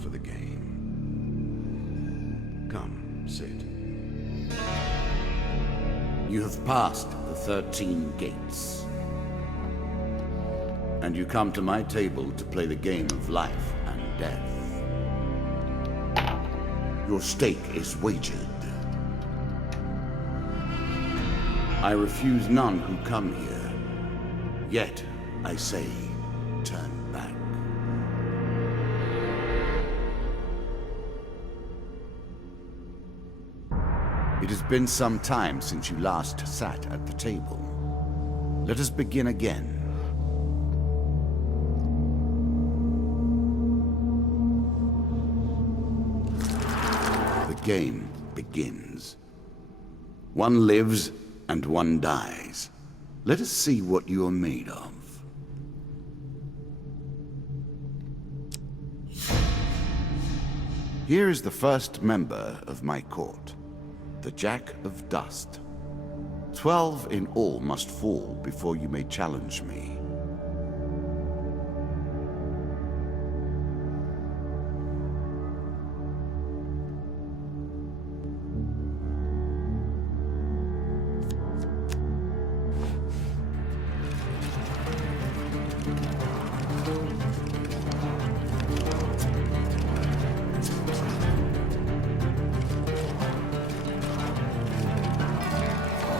for the game. Come, sit. You have passed the 13 gates. And you come to my table to play the game of life and death. Your stake is wagered. I refuse none who come here. Yet, I say, turn back. It has been some time since you last sat at the table. Let us begin again. The game begins. One lives and one dies. Let us see what you are made of. Here is the first member of my court, the Jack of Dust. 12 in all must fall before you may challenge me.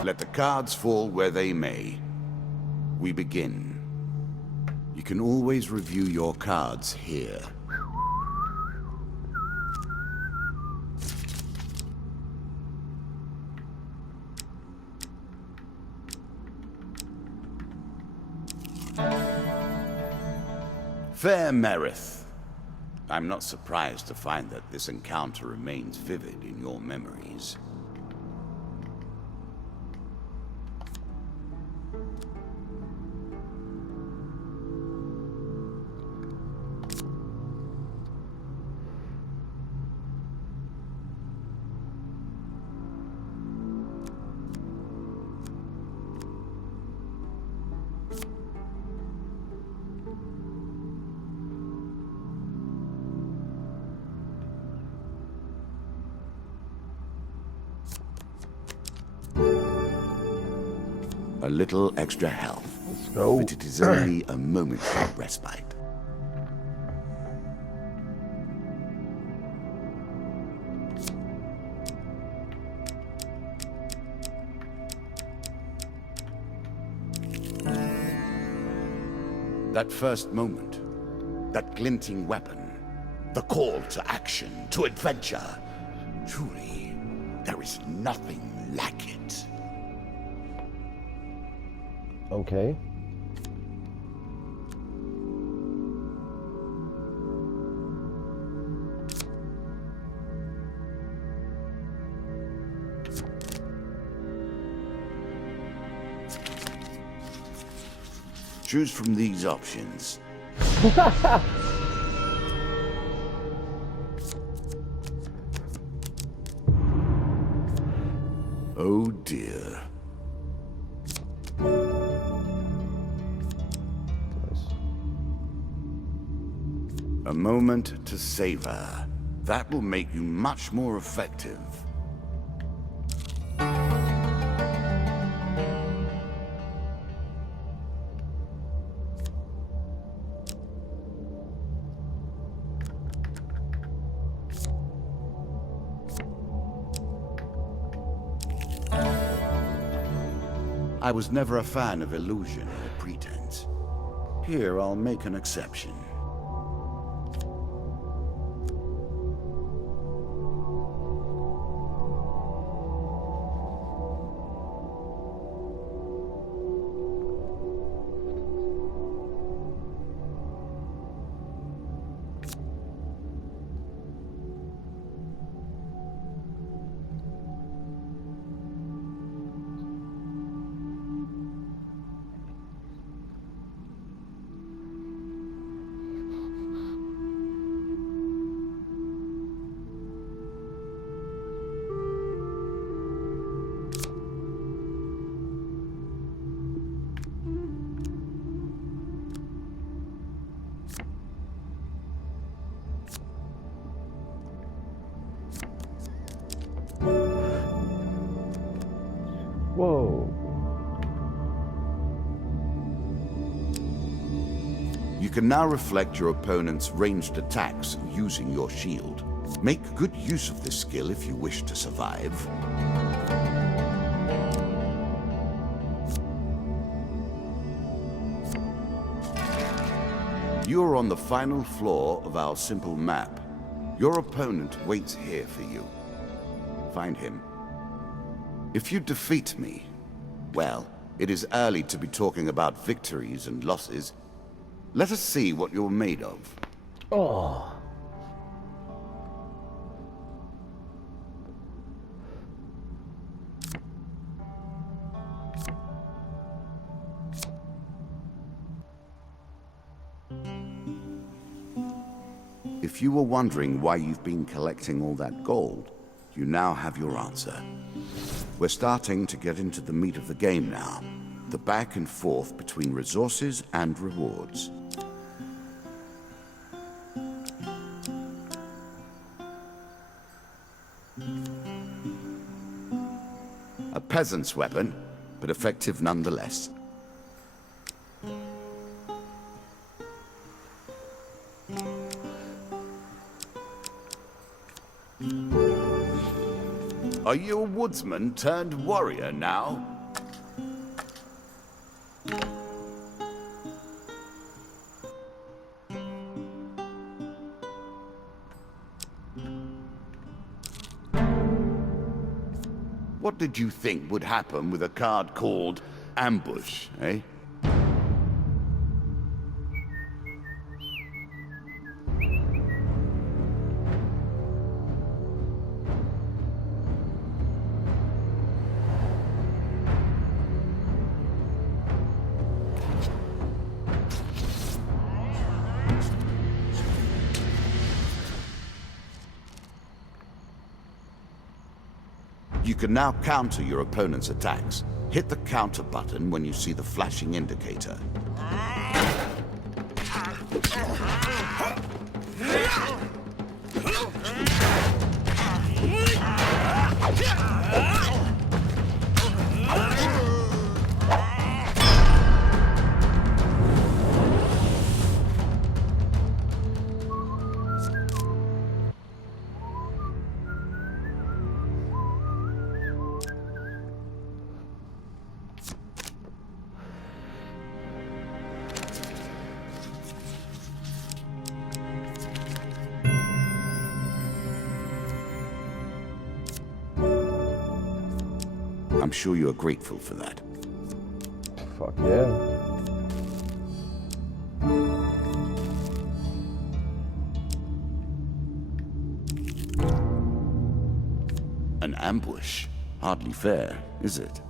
Let the cards fall where they may. We begin. You can always review your cards here. Fair Merith, I'm not surprised to find that this encounter remains vivid in your memories. A little extra health. Let's go. But it is only a momentary respite. That first moment, that glinting weapon, the call to action, to adventure. Truly, there is nothing like it. Okay. Choose from these options. Oh dear. A moment to savor. That will make you much more effective. I was never a fan of illusion or pretense. Here, I'll make an exception. You can now reflect your opponent's ranged attacks using your shield. Make good use of this skill if you wish to survive. You are on the final floor of our simple map. Your opponent waits here for you. Find him. If you defeat me, well, it is early to be talking about victories and losses. Let us see what you're made of. Oh. If you were wondering why you've been collecting all that gold, you now have your answer. We're starting to get into the meat of the game now. The back and forth between resources and rewards. A peasant's weapon, but effective nonetheless. Are you a woodsman turned warrior now? What did you think would happen with a card called Ambush, eh? You can now counter your opponent's attacks. Hit the counter button when you see the flashing indicator. I'm sure you are grateful for that. Fuck yeah. An ambush? Hardly fair, is it?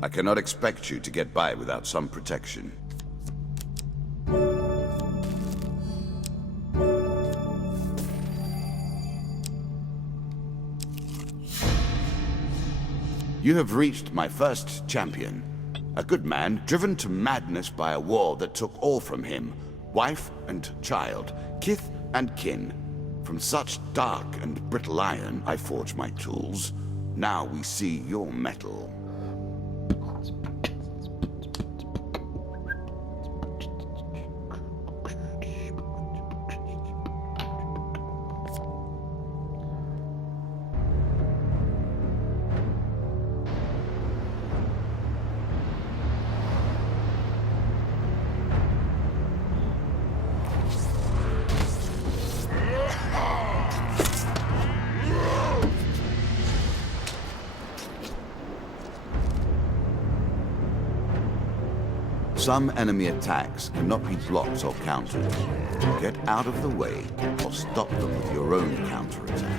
I cannot expect you to get by without some protection. You have reached my first champion. A good man, driven to madness by a war that took all from him. Wife and child, kith and kin. From such dark and brittle iron I forge my tools. Now we see your metal. Some enemy attacks cannot be blocked or countered. Get out of the way or stop them with your own counterattack.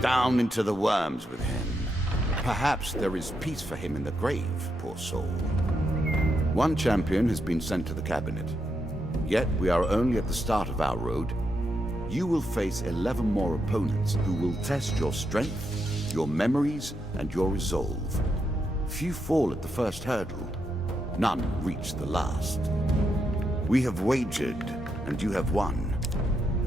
Down into the worms with him. Perhaps there is peace for him in the grave, poor soul. One champion has been sent to the cabinet. Yet we are only at the start of our road. You will face 11 more opponents who will test your strength, your memories, and your resolve. Few fall at the first hurdle. None reach the last. We have wagered, and you have won.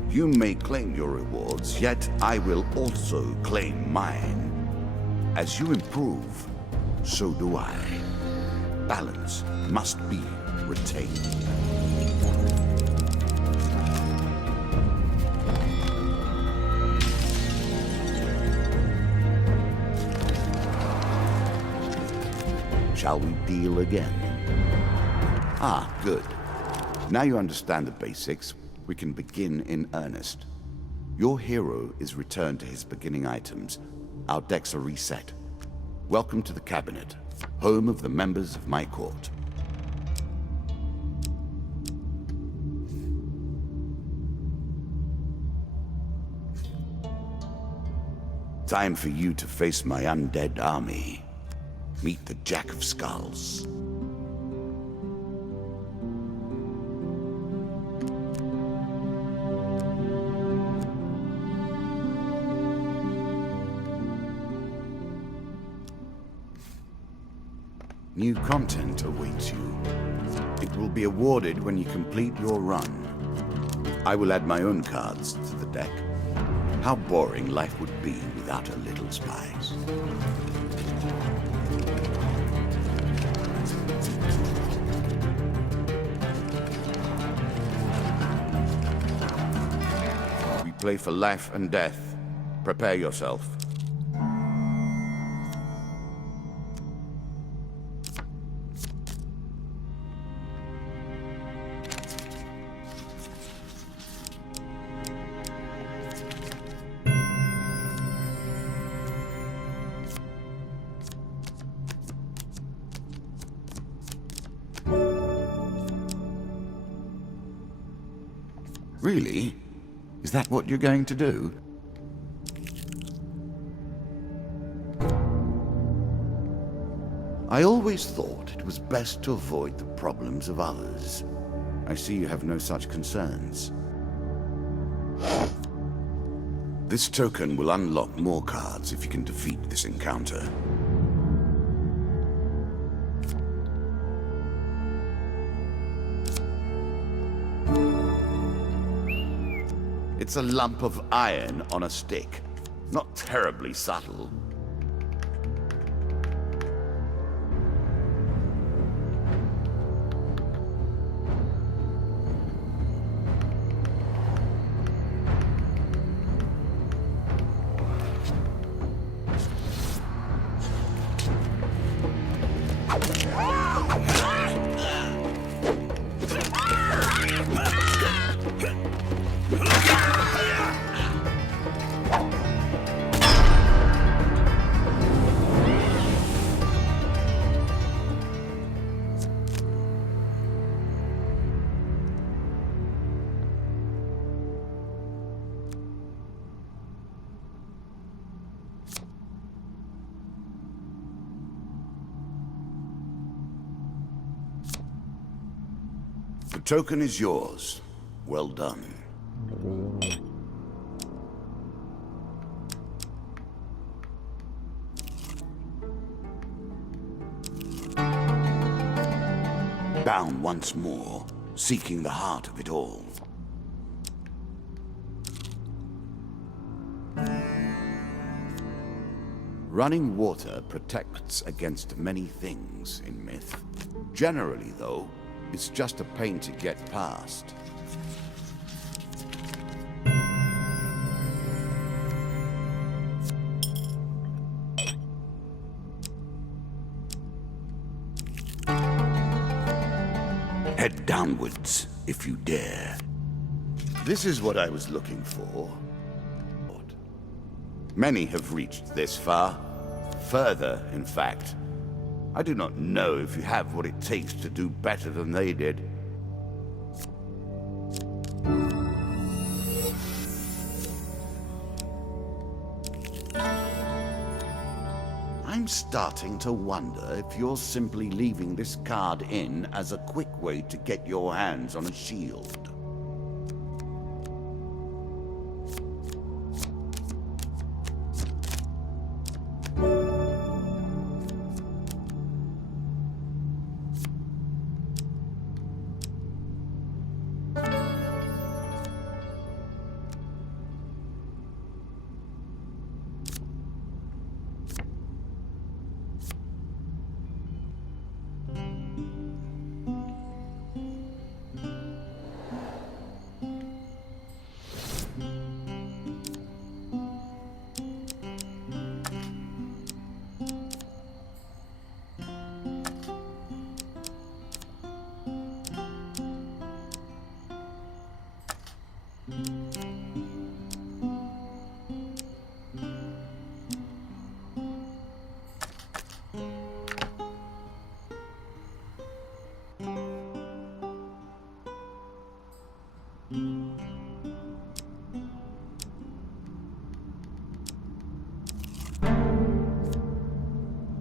You may claim your rewards, yet I will also claim mine. As you improve, so do I. Balance must be retained. Shall we deal again? Ah, good. Now you understand the basics. We can begin in earnest. Your hero is returned to his beginning items. Our decks are reset. Welcome to the cabinet, home of the members of my court. Time for you to face my undead army. Meet the Jack of Skulls. New content awaits you. It will be awarded when you complete your run. I will add my own cards to the deck. How boring life would be without a little spice. We play for life and death. Prepare yourself. Really? Is that what you're going to do? I always thought it was best to avoid the problems of others. I see you have no such concerns. This token will unlock more cards if you can defeat this encounter. It's a lump of iron on a stick. Not terribly subtle. The token is yours. Well done. bound once more, seeking the heart of it all. Running water protects against many things in myth. Generally, though, it's just a pain to get past. Head downwards, if you dare. This is what I was looking for. Many have reached this far. Further, in fact. I do not know if you have what it takes to do better than they did. I'm starting to wonder if you're simply leaving this card in as a quick way to get your hands on a shield.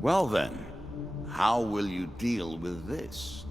Well then, how will you deal with this?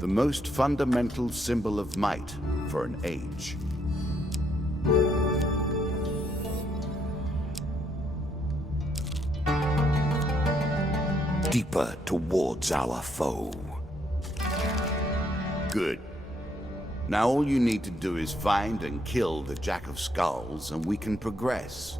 The most fundamental symbol of might for an age. Deeper towards our foe. Good. Now all you need to do is find and kill the Jack of Skulls, and we can progress.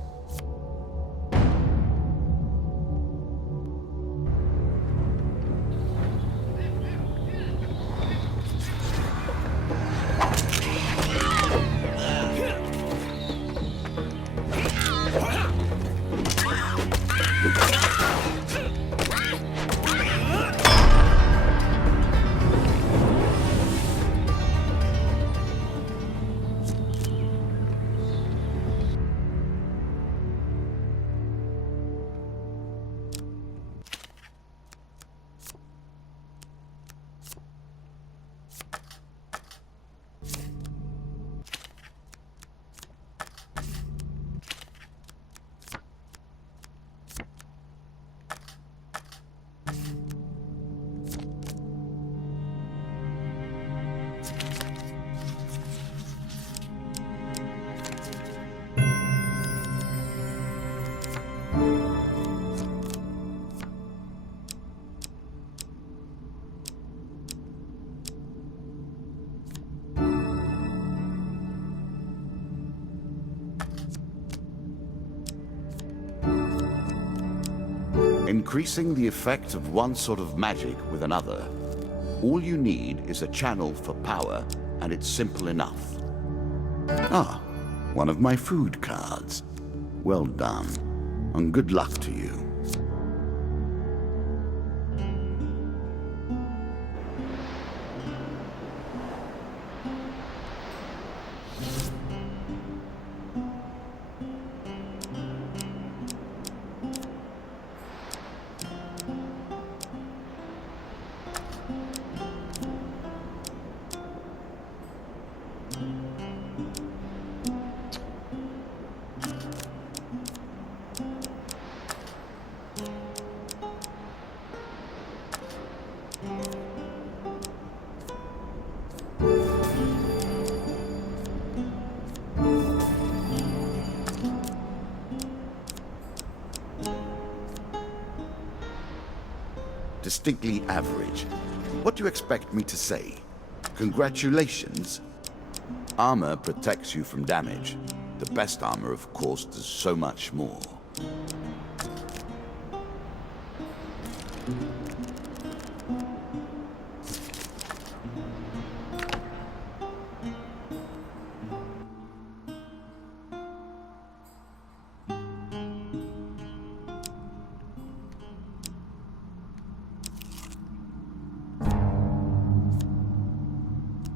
Increasing the effect of one sort of magic with another. All you need is a channel for power, and it's simple enough. Ah, one of my food cards. Well done, and good luck to you. Distinctly average. What do you expect me to say? Congratulations? Armor protects you from damage. The best armor, of course, does so much more.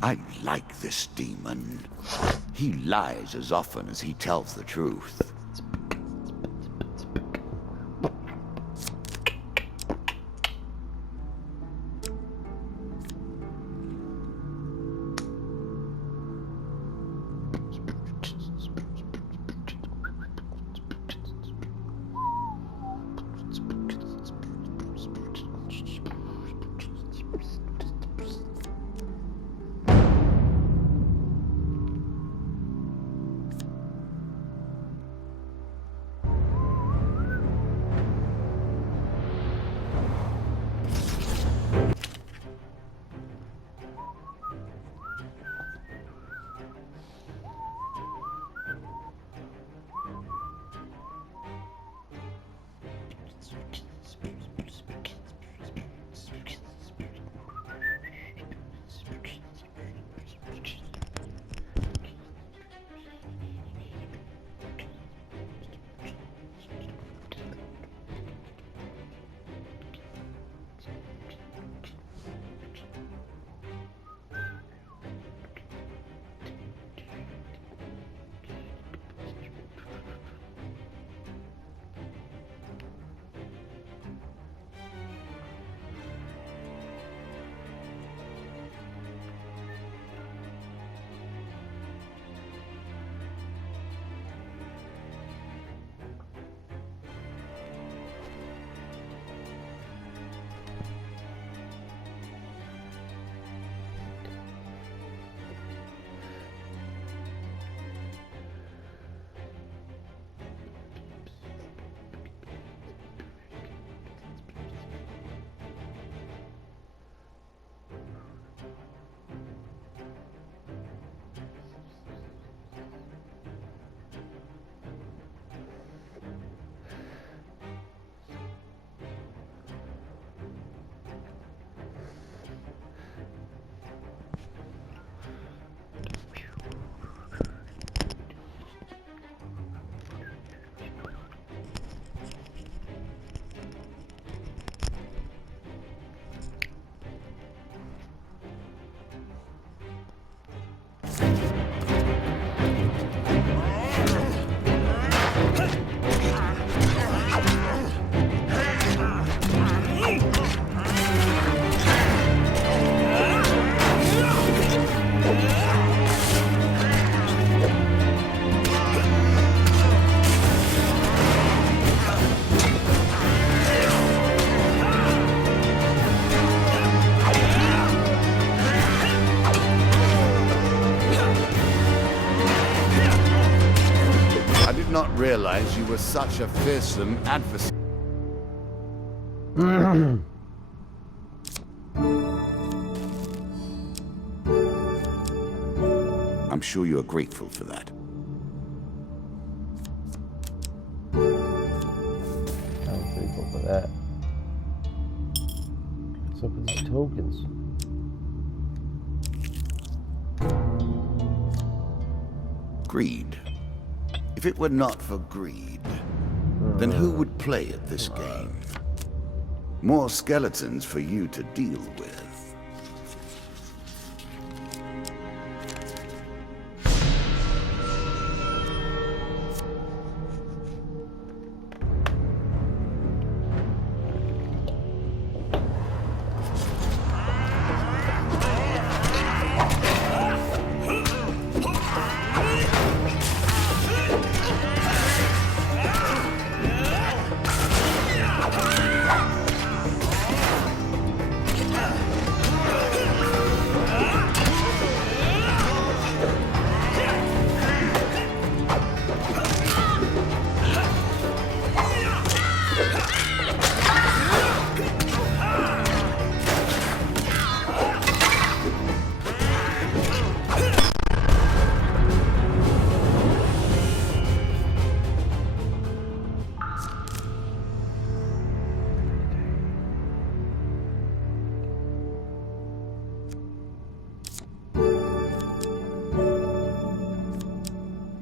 I like this demon. He lies as often as he tells the truth. Not realize you were such a fearsome adversary. I'm sure you are grateful for that. I'm grateful for that. What's up with these tokens? Greed. If it were not for greed, then who would play at this game? More skeletons for you to deal with.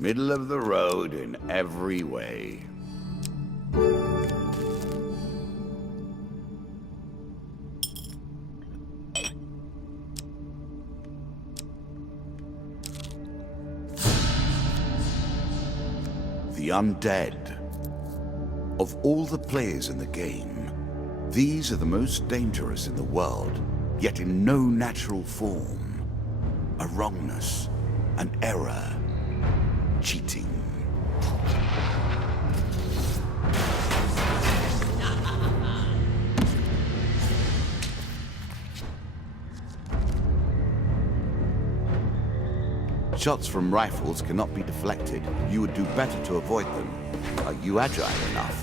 Middle of the road in every way. The undead. Of all the players in the game, these are the most dangerous in the world, yet in no natural form. A wrongness, an error. Cheating. Shots from rifles cannot be deflected. You would do better to avoid them. Are you agile enough?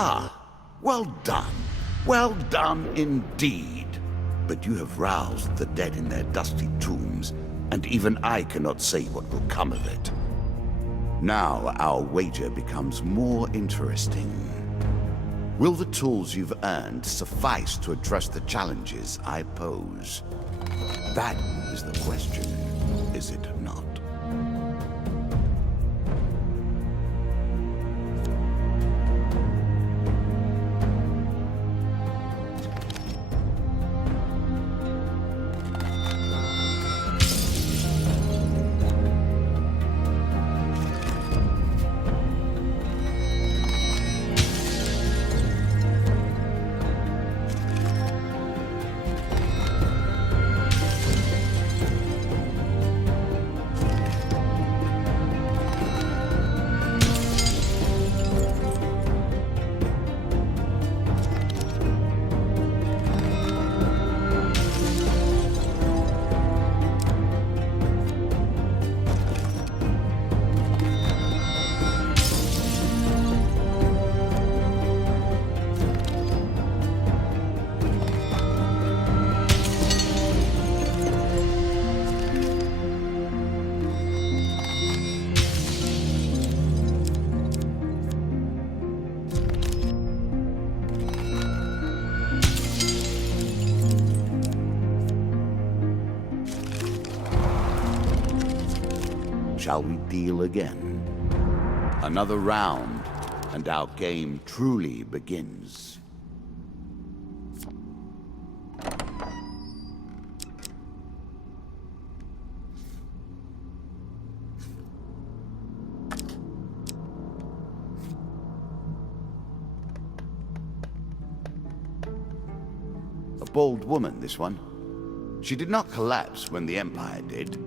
Ah, well done. Well done indeed. But you have roused the dead in their dusty tombs, and even I cannot say what will come of it. Now our wager becomes more interesting. Will the tools you've earned suffice to address the challenges I pose? That is the question, is it not? Shall we deal again? Another round, and our game truly begins. bold woman, this one. She did not collapse when the Empire did.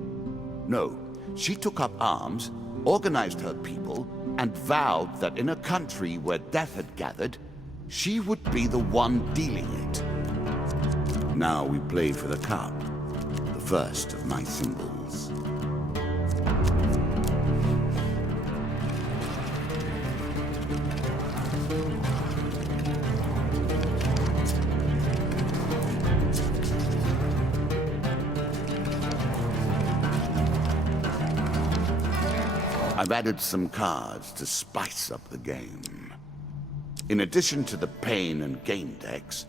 No, she took up arms, organized her people, and vowed that in a country where death had gathered, she would be the one dealing it. Now we play for the cup, the first of my symbols. I've added some cards to spice up the game. In addition to the pain and gain decks,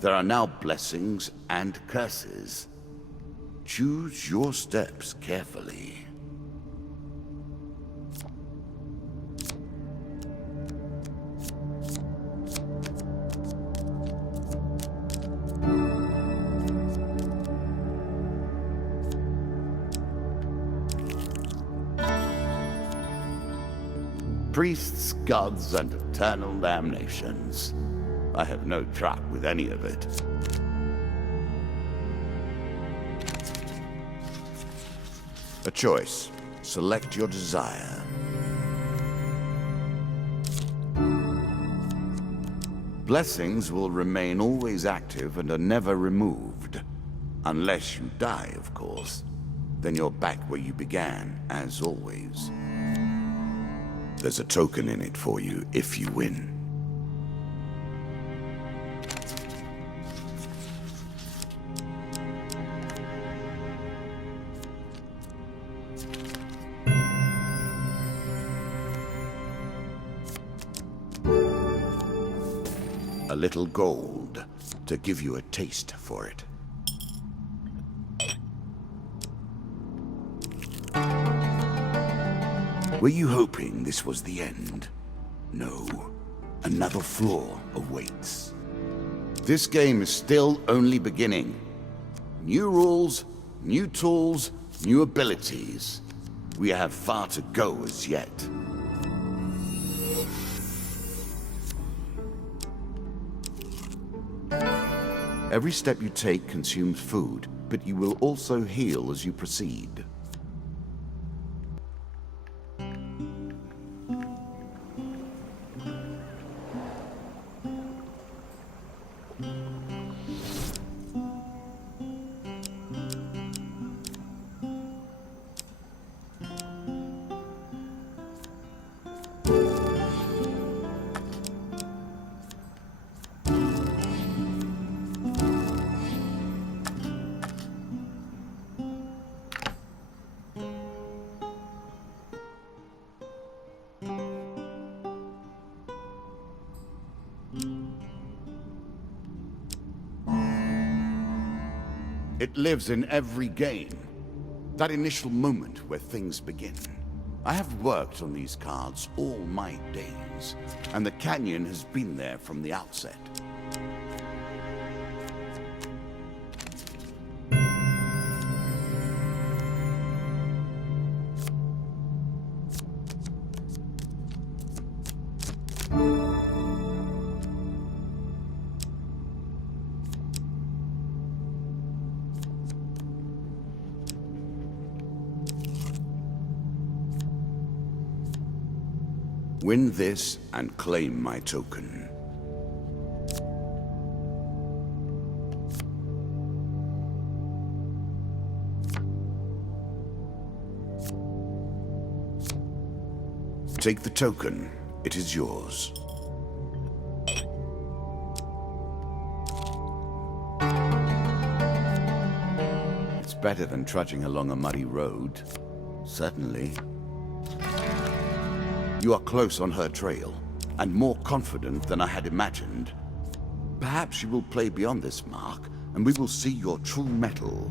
there are now blessings and curses. Choose your steps carefully. Priests, gods, and eternal damnations. I have no truck with any of it. A choice. Select your desire. Blessings will remain always active and are never removed. Unless you die, of course. Then you're back where you began, as always. There's a token in it for you if you win. A little gold to give you a taste for it. Were you hoping this was the end? No. Another floor awaits. This game is still only beginning. New rules, new tools, new abilities. We have far to go as yet. Every step you take consumes food, but you will also heal as you proceed. It lives in every game. That initial moment where things begin. I have worked on these cards all my days, and the canyon has been there from the outset. Win this and claim my token. Take the token. It is yours. It's better than trudging along a muddy road. Certainly. You are close on her trail, and more confident than I had imagined. Perhaps you will play beyond this mark, and we will see your true mettle.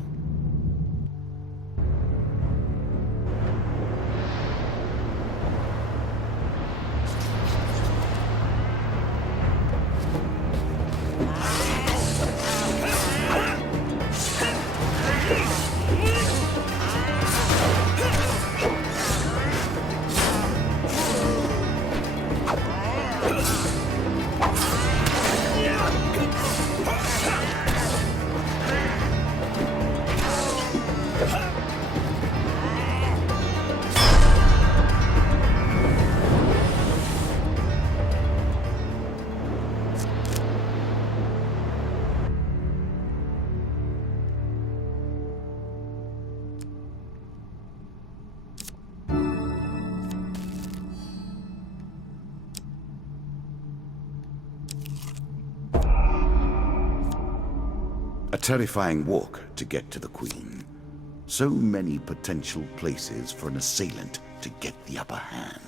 terrifying walk to get to the Queen. So many potential places for an assailant to get the upper hand.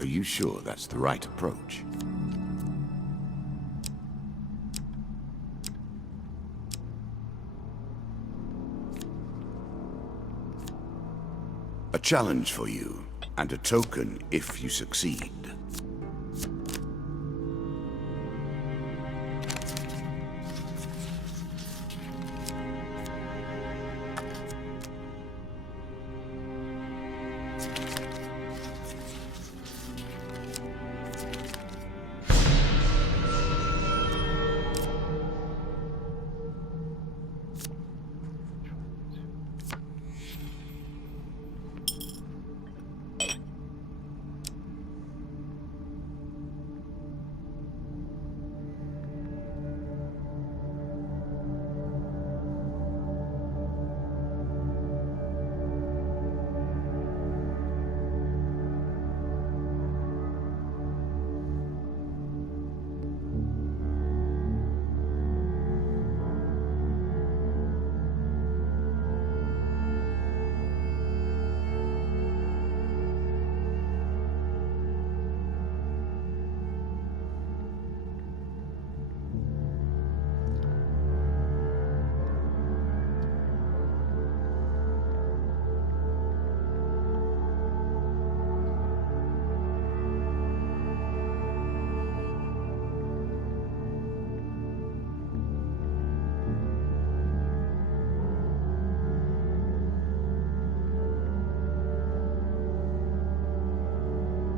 Are you sure that's the right approach? A challenge for you, and a token if you succeed.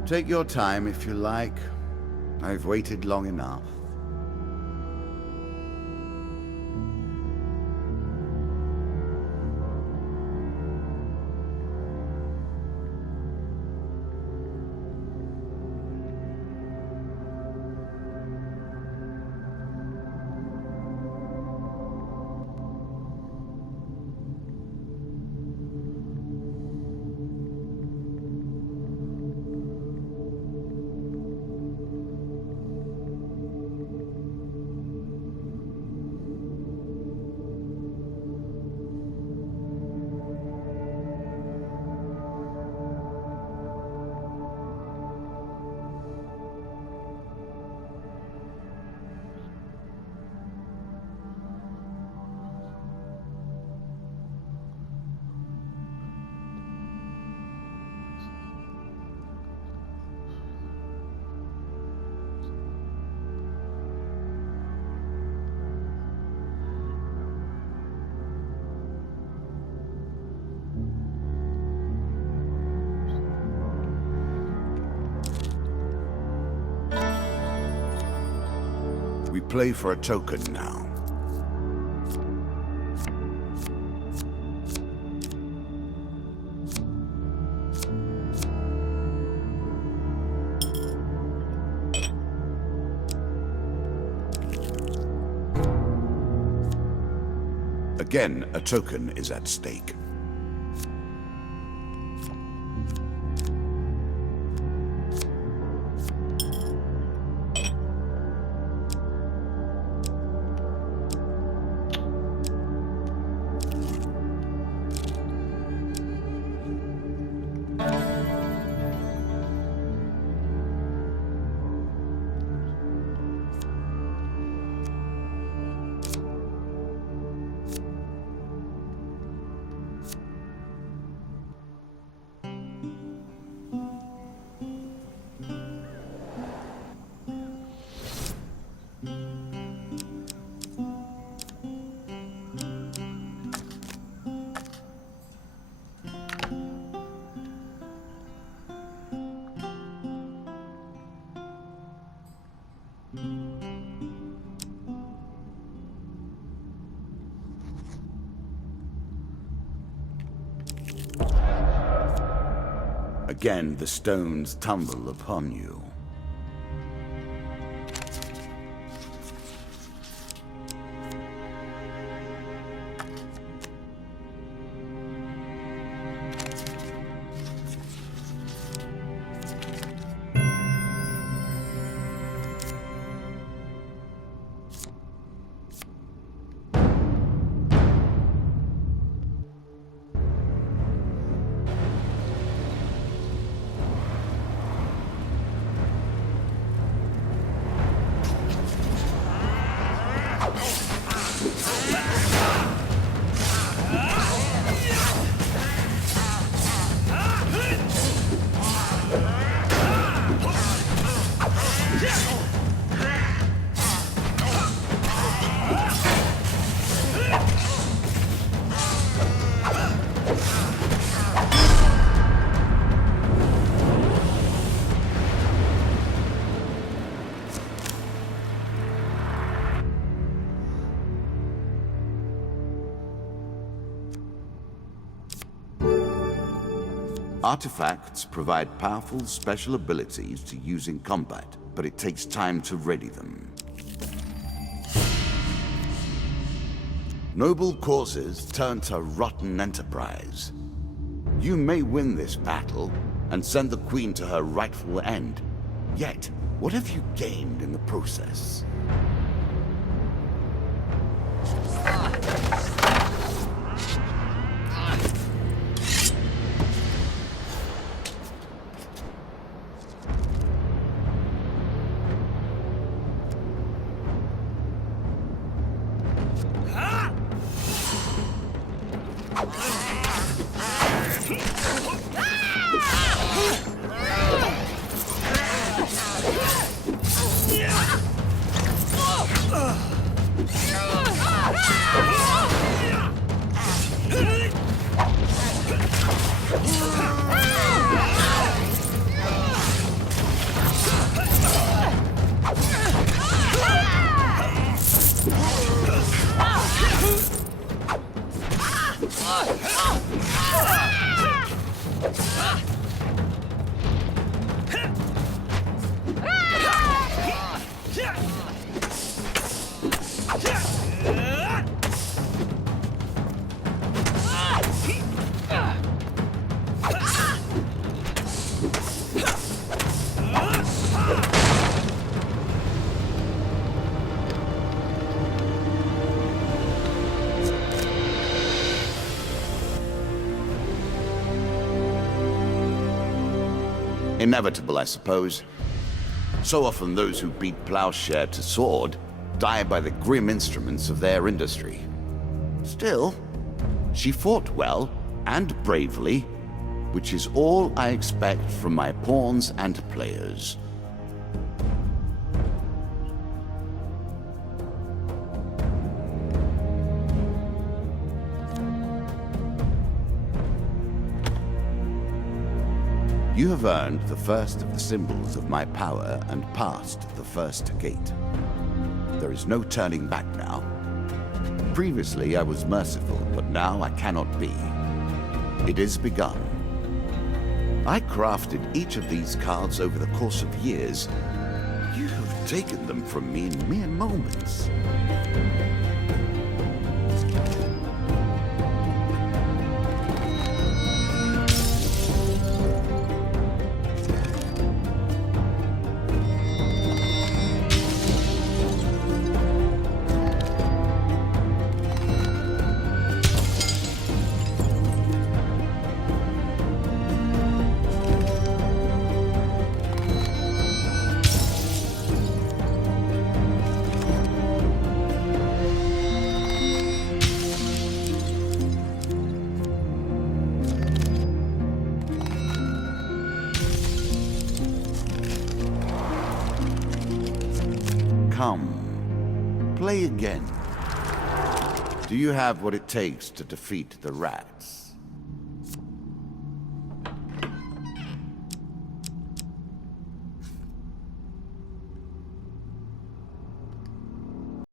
Take your time if you like. I've waited long enough. We play for a token now. Again, a token is at stake. again the stones tumble upon you. Artifacts provide powerful special abilities to use in combat, but it takes time to ready them. Noble causes turn to rotten enterprise. You may win this battle and send the Queen to her rightful end. Yet, what have you gained in the process? Inevitable, I suppose. So often those who beat plowshare to sword die by the grim instruments of their industry. Still, she fought well and bravely, which is all I expect from my pawns and players. You have earned the first of the symbols of my power and passed the first gate. There is no turning back now. Previously I was merciful, but now I cannot be. It is begun. I crafted each of these cards over the course of years. You have taken them from me in mere moments. Come, play again. Do you have what it takes to defeat the rats?